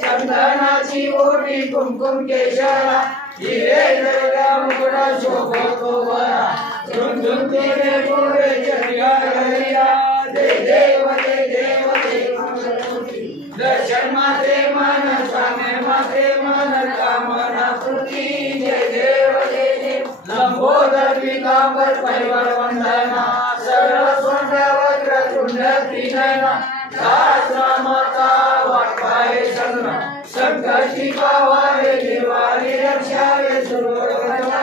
चंदनाची ओटी कुमकुम केशरा हिरे जरगा मुकुटा शोभतो बरा झुंझुन तेरे मोरे चरिया हरिया जय देव जय देव जय मंगलमूर्ति दर्शन माते मन स्वामी माते मन कामना पूर्ति जय देव जय देव लंबोदर पीतांबर परिवार वंदना सरस्वती वज्र तुंड त्रिनयना माता वाटपाये संग्र संकटी पावाये दिवाळी रक्षाये सुरवरना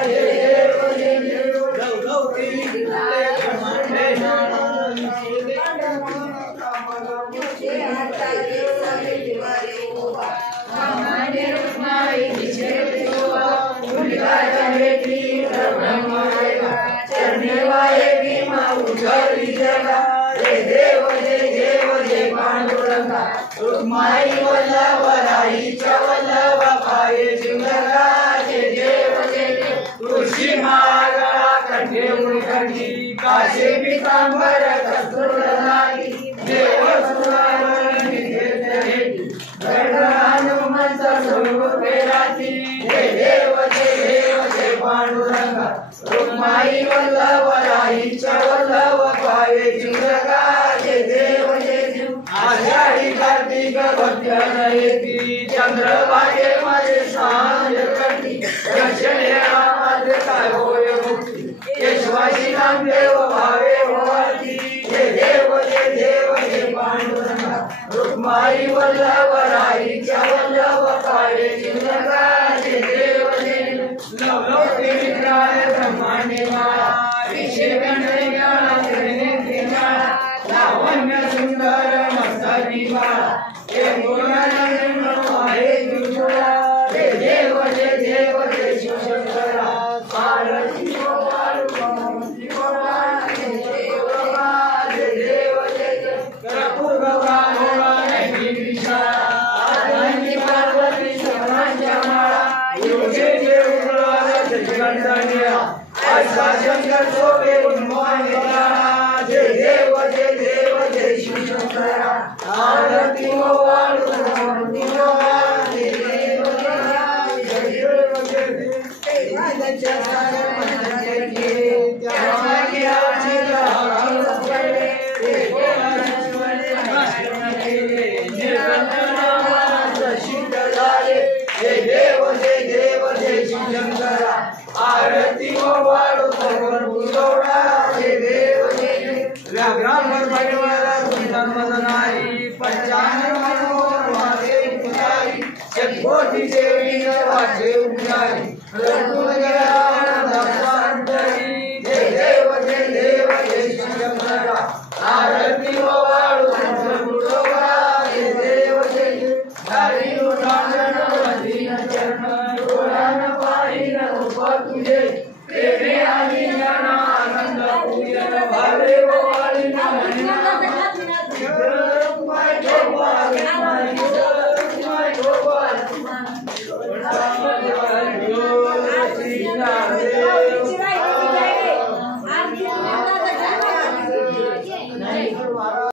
हे देव जय देव गौरवती विठ्ठले ब्रह्मांडे नारायण कामनामुचे हाताये सगळे दिवाळे उभा ब्रह्मांडे रुक्माई दिशे देवा मुनिराजा भेटी ब्रह्ममायेगा चरणे वाये भीमा उजळली जगा जय देव जय देव जय पांडुरंगा रुक्माई वल्लभराईच्या वल्लभ पाये जिंगला जय देव जय देव तुळशी माळा कंठे उलगडली काशे पीतांबर कस्तुरनागी देव सुरावणी घेतली गड हनुमंत स्वरूपे राती जय देव जय पांडुरंगा रुक्माई वल्लभराईच्या वल्लभ पाये जिंगला जय देव आषाढी कार्तिक भक्तन येती चंद्रभागे मध्ये सांज करती दर्शनेला माझे काय होय मुक्ती केशवाची नामदेव भावे होती जय देव जय पांडुरंगा रुक्माई वल्लभराईच्या वल्लभ पाये जिंगला जय देव लवलोके विक्राय ब्रह्मांडे माळा विषे गणने ज्ञाना त्रिनेत्री माळा लावण्य सुंदर मस्तकी माळा हे गुणानंद आहे गुरुला जय देव जय शिवशंकरा पार्वती गोपाल पार्वती गोपाल जय देव जय कर्पूर गौरा नैनी विशाला आदनी पार्वती सर्वांच्या माळा युगे जगंदनिया ऐसा शंकर सोबे उन्मोहिता जय देव जय शिवशंकरा आरती मोवाळू आरती मोवाळू जय देव जय शिवशंकरा आरती मोवाळू गौरा जय देव व्याघ्रांवर भगवाना सुंदर मदनाई पंचानन मनोहर वाचे उदारी शतकोटी देवी वाचे उदारी रघुवीरा